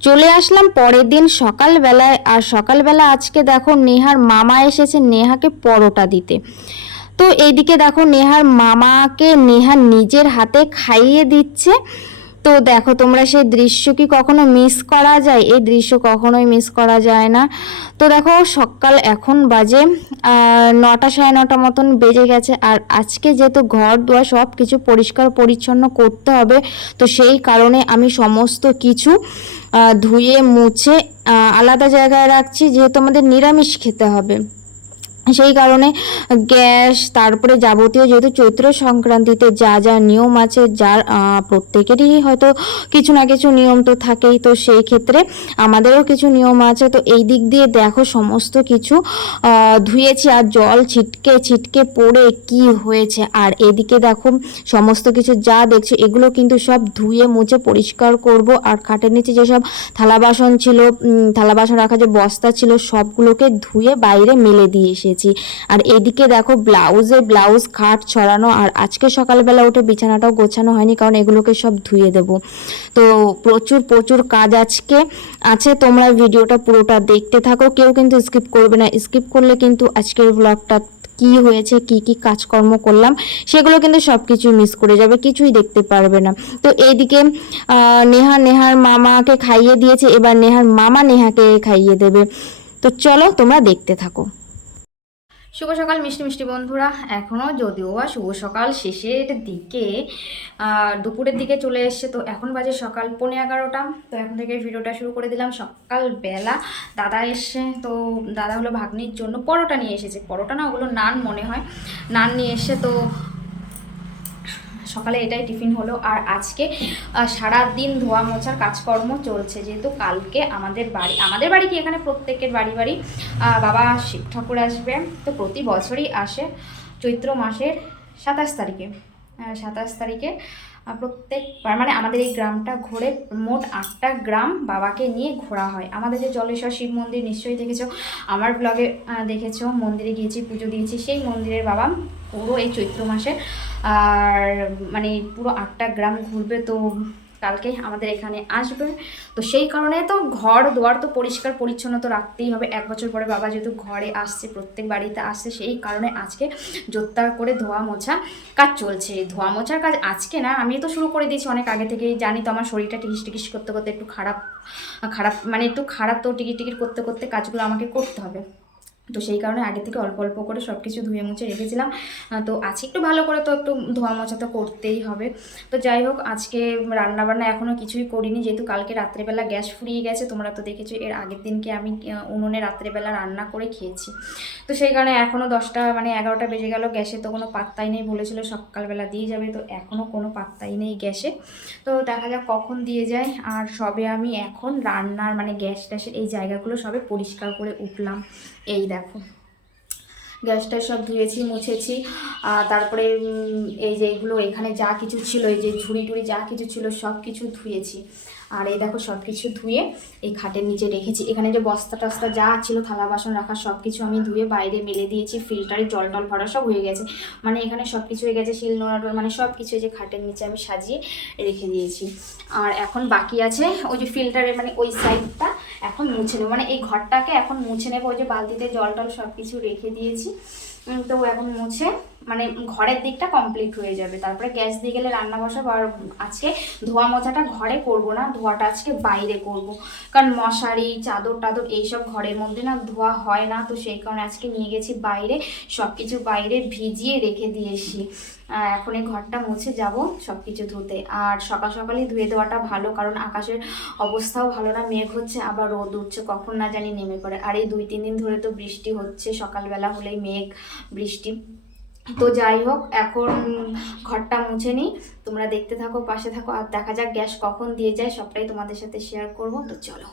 চলে আসলাম পরের দিন সকালবেলায়। আর সকালবেলা আজকে দেখো নেহার মামা এসেছে নেহাকে পরোটা দিতে। তো এইদিকে দেখো নেহার মামাকে নেহা নিজের হাতে খাইয়ে দিচ্ছে। তো দেখো, তোমরা সেই দৃশ্য কি কখনো মিস করা যায়? এই দৃশ্য কখনোই মিস করা যায় না। তো দেখো, সকাল এখন বাজে নটা সাড়ে নটা মতন বেজে গেছে। আর আজকে যেহেতু ঘর দুয়ার সব কিছু পরিষ্কার পরিচ্ছন্ন করতে হবে, তো সেই কারণে আমি সমস্ত কিছু ধুয়ে, মুছে আলাদা জায়গায় রাখছি, যেহেতু আমাদের নিরামিষ খেতে হবে। সেই কারণে গ্যাস, তারপরে যাবতীয় যেহেতু চৈত্র সংক্রান্তিতে যা যা নিয়ম আছে, যার প্রত্যেকেরই হয়তো কিছু না কিছু নিয়ম তো থাকেই। তো সেই ক্ষেত্রে আমাদেরও কিছু নিয়ম আছে। তো এই দিক দিয়ে দেখো সমস্ত কিছু ধুয়েছি আর জল ছিটকে ছিটকে পড়ে কি হয়েছে। আর এদিকে দেখো সমস্ত কিছু যা দেখছ, এগুলো কিন্তু সব ধুয়ে মুছে পরিষ্কার করব। আর খাটের নিচে যেসব থালা বাসন ছিল থালা বাসন রাখা যে বস্তা ছিল, সবগুলোকে ধুয়ে বাইরে মেলে দিয়ে এসেছি। আর এদিকে দেখো, ব্লাউজে ব্লাউজ, খাট ছড়ানো, আর আজকে সকালবেলা উঠে বিছানাটাও গোছানো হয়নি, কারণ এগুলোকে সব ধুয়ে দেব। তো প্রচুর প্রচুর কাজ আজকে আছে, তোমরা ভিডিওটা পুরোটা দেখতে থাকো, কেউ কিন্তু স্কিপ করবে না। স্কিপ করলে কিন্তু আজকের ব্লগটা কি হয়েছে, কি কি কাজকর্ম করলাম, সেগুলো কিন্তু সব কিছুই মিস করে যাবে, কিছুই দেখতে পারবে না। তো এইদিকে নেহা, নেহার মামাকে খাইয়ে দিয়েছে, এবার নেহার মামা নেহাকে খাইয়ে দেবে। তো চলো তোমরা দেখতে থাকো। শুভ সকাল, মিষ্টি মিষ্টি বন্ধুরা। এখনও যদিও বা শুভ সকাল শেষের দিকে দুপুরের দিকে চলে এসছে, তো এখন বাজে সকাল পৌনে এগারোটা। তো এখন থেকে ভিডিওটা শুরু করে দিলাম সকালবেলা। দাদা এসছে, তো দাদা হলো ভাগ্নির জন্য পরোটা নিয়ে এসেছে। পরোটা না, ওগুলো নান মনে হয়। নান নিয়ে এসে তো সকালে এটাই টিফিন হলো। আর আজকে আহ, সারাদিন ধোয়া মোছার কাজকর্ম চলছে। যেহেতু কালকে আমাদের বাড়ি আমাদের বাড়ি কি এখানে প্রত্যেকের বাড়ি বাড়ি বাবা শিব ঠাকুর আসবে। তো প্রতি বছরই আসে চৈত্র মাসের সাতাশ তারিখে। সাতাশ তারিখে আহ, প্রত্যেক মানে আমাদের এই গ্রামটা ঘুরে মোট আটটা গ্রাম বাবাকে নিয়ে ঘোরা হয়। আমাদের যে জলেশ্বর শিব মন্দির নিশ্চয়ই দেখেছ আমার ব্লগে দেখেছ মন্দিরে গিয়েছি পুজো দিয়েছি। সেই মন্দিরের বাবা পুরো এই চৈত্র মাসে আর মানে পুরো আটটা গ্রাম ঘুরবে তো কালকে আমাদের এখানে আসবে। তো সেই কারণে তো ঘর, দুয়ার তো পরিষ্কার, পরিচ্ছন্ন তো রাখতেই হবে। এক বছর পরে বাবা যেহেতু ঘরে আসছে, প্রত্যেক বাড়িতে আসছে, সেই কারণে আজকে জোরদার করে ধোয়া মোছা কাজ চলছে। ধোয়া মোছার কাজ আজকে না, আমি তো শুরু করে দিয়েছি অনেক আগে থেকেই। জানি তো আমার শরীরটা টিকিস টিকিস করতে করতে একটু খারাপ খারাপ মানে একটু খারাপ তো টিকিট টিকিট করতে করতে কাজগুলো আমাকে করতে হবে। তো সেই কারণে আগে থেকে অল্প অল্প করে সব কিছু ধুয়ে মুছে রেখেছিলাম। তো আজকে একটু ভালো করে তো একটু ধোয়া মোছা তো করতেই হবে। তো যাই হোক, আজকে রান্নাবান্না এখনও কিছুই করিনি। যেহেতু কালকে রাত্রেবেলা গ্যাস ফুরিয়ে গেছে, তোমরা তো দেখেছ এর আগের দিনকে আমি উনুনে রাত্রেবেলা রান্না করে খেয়েছি। তো সেই কারণে এখনও দশটা মানে এগারোটা বেজে গেল। গ্যাসে তো কোনো পাত্তাই নেই বলেছিল, সকালবেলা দিয়ে যাবে। তো এখনও কোনো পাত্তাই নেই গ্যাসে। তো দেখা যাক কখন দিয়ে যায়। আর সবে আমি এখন রান্নার মানে গ্যাস ট্যাসের এই জায়গাগুলো সবে পরিষ্কার করে উঠলাম। এই দেখো। গ্যাসটা সব ধুয়েছি, মুছেছি তারপরে এই যে এগুলো এখানে যা কিছু ছিল, এই যে ঝুড়ি টুড়ি যা কিছু ছিল, সব কিছু ধুয়েছি। আর এই দেখো সব কিছু ধুয়ে এই খাটের নিচে রেখেছি। এখানে যে বস্তা টস্তা যা ছিল, থালা বাসন রাখা সব কিছু আমি ধুয়ে বাইরে মেলে দিয়েছি। ফিল্টারে জল টল ভরা সব হয়ে গেছে। মানে এখানে সব কিছু হয়ে গেছে, শিল নোড়া মানে সব কিছু যে খাটের নিচে আমি সাজিয়ে রেখে দিয়েছি। আর এখন বাকি আছে ওই যে ফিল্টারের মানে ওই সাইডটা এখন মুছে নেব। মানে এই ঘরটাকে এখন মুছে নেব, ওই যে বালতিতে জল টল সব কিছু রেখে দিয়েছি। তো এখন মুছে মানে ঘরের দিকটা কমপ্লিট হয়ে যাবে। তারপরে গ্যাস দিয়ে গেলে রান্না আর আজকে ধোয়া মোছাটা ঘরে করব না, ধোয়াটা আজকে বাইরে করব। কারণ মশারি, চাদর টাদর এইসব ঘরের মধ্যে না ধোয়া হয় না। তো সেই কারণে আজকে নিয়ে গেছি বাইরে সব কিছু বাইরে ভিজিয়ে রেখে দিয়েছি। এখন এই ঘরটা মুছে যাব সব কিছু ধুতে। আর সকাল সকালই ধুয়ে দেওয়াটা ভালো, কারণ আকাশের অবস্থাও ভালো না, মেঘ হচ্ছে, আবার রোদ উঠছে, কখন না জানি নেমে পড়ে। আর এই দুই, তিন দিন ধরে তো বৃষ্টি হচ্ছে, সকালবেলা হলেই মেঘ, বৃষ্টি। তো যাই হোক, এখন ঘরটা মুছে নিই। তোমরা দেখতে থাকো, পাশে থাকো, আর দেখা যাক গ্যাস কখন দিয়ে যায়, সবটাই তোমাদের সাথে শেয়ার করব। তো চলো।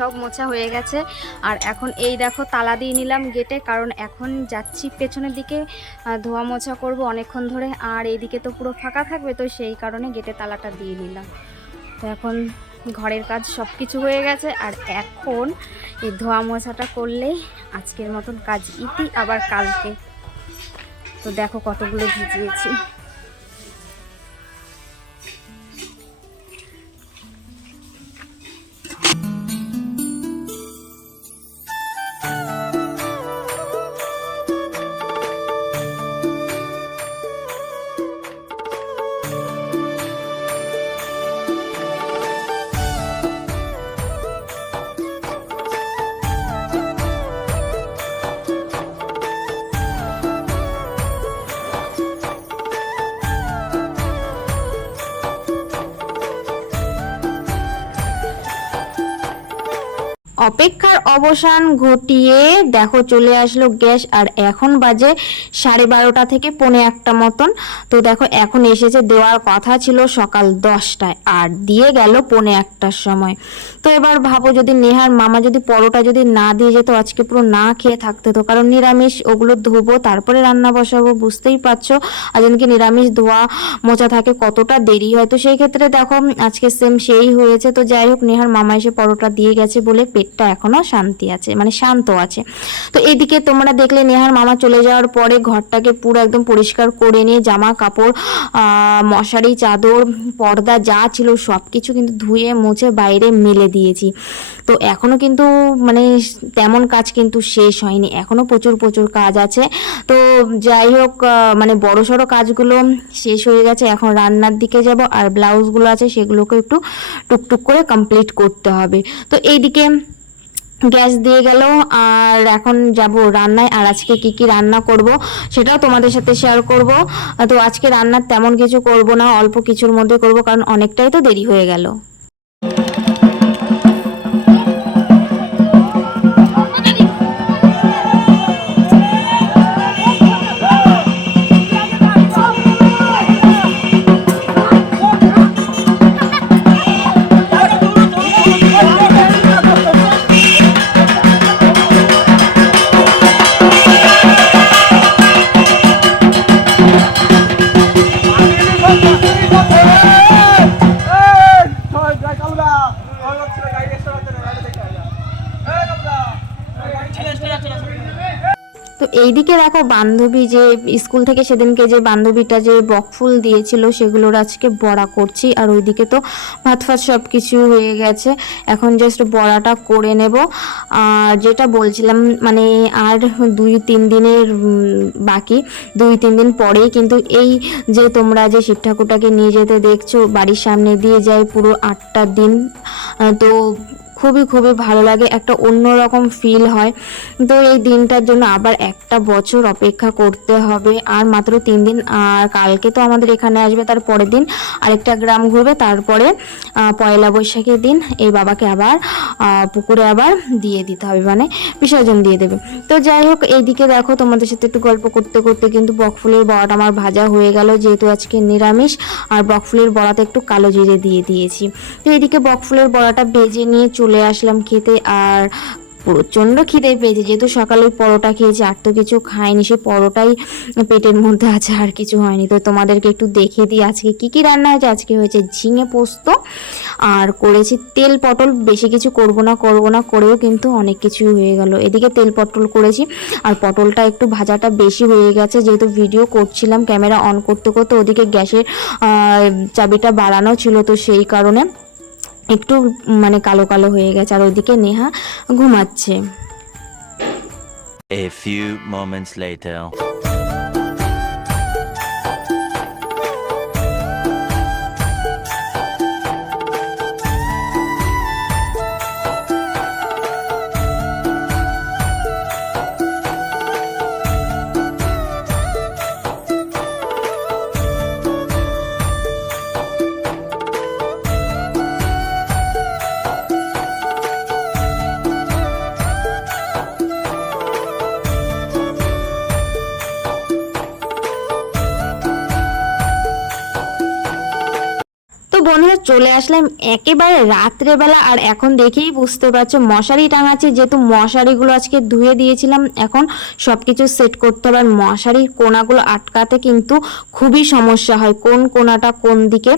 সব মোছা হয়ে গেছে। আর এখন এই দেখো তালা দিয়ে নিলাম গেটে কারণ এখন যাচ্ছি পেছনের দিকে ধোয়া মোছা করব অনেকক্ষণ ধরে। আর এইদিকে তো পুরো ফাঁকা থাকবে, তো সেই কারণে গেটে তালাটা দিয়ে নিলাম। তো এখন ঘরের কাজ সব কিছু হয়ে গেছে। আর এখন এই ধোয়া মোছাটা করলেই আজকের মতন কাজ ইতি, আবার কালকে। তো দেখো কতগুলো ভিজিয়েছি। অপেক্ষার অবসান ঘটিয়ে দেখো চলে আসলো গ্যাস, আর এখন বাজে সাড়ে বারোটা থেকে পৌনে একটা মতন। তো দেখো এখন এসেছে দেওয়ার কথা ছিল সকাল দশটায়, আর দিয়ে গেল পৌনে একটার সময়। তো এবার ভাবো যদি নেহার মামা যদি পরোটা যদি না দিয়ে যেত, আজকে পুরো না খেয়ে থাকতে তো কারণ নিরামিষ ওগুলো ধোবো, তারপরে রান্না বসাবো, বুঝতেই পারছ? আর যেদিনকে নিরামিষ ধোয়া মোচা থাকে কতটা দেরি হয়। তো সেই ক্ষেত্রে দেখো, আজকে সেম সেই হয়েছে। তো যাই হোক, নেহার মামা এসে পরোটা দিয়ে গেছে বলে পেটটা এখনও শান্তি আছে মানে শান্ত আছে। তো এদিকে তোমরা দেখলে নেহার মামা চলে যাওয়ার পরে ঘরটাকে পুরো একদম পরিষ্কার করে নিয়ে জামা কাপড় মশারি, চাদর, পর্দা যা ছিল সব কিছু কিন্তু ধুয়ে, মুছে বাইরে মেলে দিয়েছি। তো এখনও কিন্তু মানে তেমন কাজ কিন্তু শেষ হয়নি, এখনও প্রচুর প্রচুর কাজ আছে। তো যাই হোক মানে বড় সড়ো কাজগুলো শেষ হয়ে গেছে, এখন রান্নার দিকে যাব আর ব্লাউজগুলো আছে সেগুলোকে একটু টুকটুক করে কমপ্লিট করতে হবে। তো এইদিকে গ্যাস দিয়ে গেল, আর এখন যাব রান্নায়। আর আজকে কি কি রান্না করব সেটাও তোমাদের সাথে শেয়ার করব। তো আজকে রান্নার তেমন কিছু করব না, অল্প কিছুর মধ্যে করব, কারণ অনেকটাই তো দেরি হয়ে গেল। ভয় লাগছে তো এইদিকে দেখো বান্ধবী যে স্কুল থেকে সেদিনকে যে বান্ধবীটা যে বকফুল দিয়েছিল সেগুলোর আজকে বড়া করছি। আর ওইদিকে তো ভাত ফাত সব কিছু হয়ে গেছে। এখন জাস্ট বড়াটা করে নেব। আর যেটা বলছিলাম মানে আর দুই, তিন দিনের বাকি। দুই, তিন দিন পরেই কিন্তু এই যে তোমরা যে শিব ঠাকুরটাকে নিয়ে যেতে দেখছ, বাড়ির সামনে দিয়ে যায় পুরো আটটা দিন। তো খুবই খুবই ভালো লাগে, একটা অন্যরকম ফিল হয়। তো এই দিনটার জন্য আবার একটা বছর অপেক্ষা করতে হবে। আর মাত্র তিন দিন, আর কালকে তো আমাদের এখানে আসবে, তার পরের দিন আরেকটা গ্রাম ঘুরবে, তারপরে পয়লা বৈশাখের দিন এই বাবাকে আবার পুকুরে আবার দিয়ে দিতে হবে মানে বিসর্জন দিয়ে দেবে। তো যাই হোক, এইদিকে দেখো, তোমাদের সাথে একটু গল্প করতে করতে কিন্তু বকফুলের বড়াটা আমার ভাজা হয়ে গেল, যেহেতু আজকে নিরামিষ, আর বকফুলের বড়াতে একটু কালো জিরে দিয়ে দিয়েছি। তো এদিকে বকফুলের বড়াটা ভেজে নিয়ে চলে আসলাম খেতে আর প্রচণ্ড খিদে পেয়েছে। যেহেতু সকালে ওই পরোটা খেয়েছি, আর তো কিছু খাইনি সে পরোটাই পেটের মধ্যে আছে, আর কিছু হয়নি। তো তোমাদেরকে একটু দেখে দিই আজকে কি কি রান্না হয়েছে। আজকে হয়েছে ঝিঙে পোস্ত, আর করেছি তেল পটল। বেশি কিছু করব না করব না, করেও কিন্তু অনেক কিছু হয়ে গেল। এদিকে তেল পটল করেছি, আর পটলটা একটু ভাজাটা বেশি হয়ে গেছে। যেহেতু ভিডিও করছিলাম, ক্যামেরা অন করতে করতে ওদিকে গ্যাসের চাবিটা বাড়ানো ছিল, তো সেই কারণে একটু মানে কালো কালো হয়ে গেছে আর ওইদিকে নেহা ঘুমাচ্ছে A few moments later. বন্ধুরা চলে আসলাম একেবারে রাত্রেবেলা, আর এখন দেখেই বুঝতে পারছ মশারি টাঙাচ্ছি, যেহেতু মশারিগুলো আজকে ধুয়ে দিয়েছিলাম, এখন সব কিছু সেট করতে হবে, আর মশারির কোনাগুলো আটকাতে কিন্তু খুবই সমস্যা হয়, কোন কোনাটা কোন দিকে।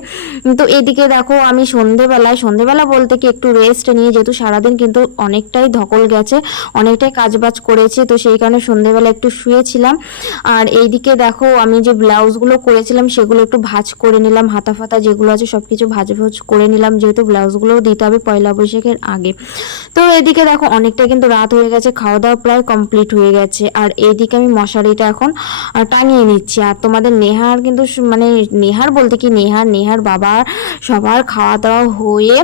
তো এদিকে দেখো আমি সন্ধেবেলায়, সন্ধেবেলা বলতে কি একটু রেস্ট নিয়ে, যেহেতু সারাদিন কিন্তু অনেকটাই ধকল গেছে, অনেকটাই কাজবাজ করেছে, তো সেই কারণে সন্ধেবেলা একটু শুয়েছিলাম। আর এইদিকে দেখো আমি যে ব্লাউজগুলো করেছিলাম, সেগুলো একটু ভাজ করে নিলাম, হাতা ফাতা যেগুলো আছে সব কিছু ভাজ ভাজ করে নিলাম, যেহেতু ব্লাউজগুলোও দিতে হবে পয়লা বৈশাখের আগে। তো এদিকে দেখো, অনেকটা কিন্তু রাত হয়ে গেছে খাওয়া দাওয়া প্রায় কমপ্লিট হয়ে গেছে। আর এইদিকে আমি মশারিটা এখন টাঙিয়ে নিচ্ছি। আর তোমাদের নেহার কিন্তু মানে নেহার বলতে কি? নেহার নেহার বাবা সবার খাওয়া দাওয়া হয়ে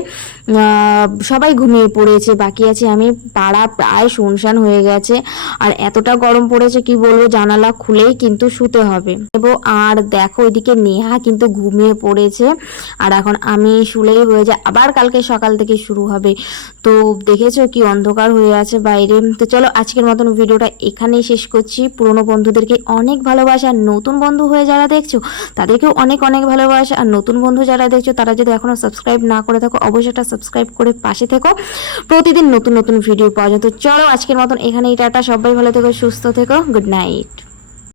সবাই ঘুমিয়ে পড়েছে। বাকি আছে আমি, পাড়া প্রায় শুনশান হয়ে গেছে। আর এতটা গরম পড়েছে, কি বলব, জানালা খুলেই কিন্তু শুতে হবে। এবং আর দেখো, এদিকে নেহা কিন্তু ঘুমিয়ে পড়েছে। আর এখন আমি শুলেই হয়ে যায় আবার কালকে সকাল থেকে শুরু হবে। তো দেখেছ কি অন্ধকার হয়ে আছে বাইরে। তো চলো আজকের মতন ভিডিওটা এখানেই শেষ করছি। পুরনো বন্ধুদেরকে অনেক ভালোবাসা। নতুন বন্ধু হয়ে যারা দেখছ, তাদেরকেও অনেক অনেক ভালোবাসা। আর নতুন বন্ধু যারা দেখছ, তারা যদি এখনও সাবস্ক্রাইব না করে থাকো, অবশ্যই এটা সাবস্ক্রাইব করে পাশে থেকো। প্রতিদিন নতুন নতুন ভিডিও পাওয়া যায় তো চলো আজকের মতন এখানেই টাটা। সবাই ভালো থেকো, সুস্থ থেকো। Good night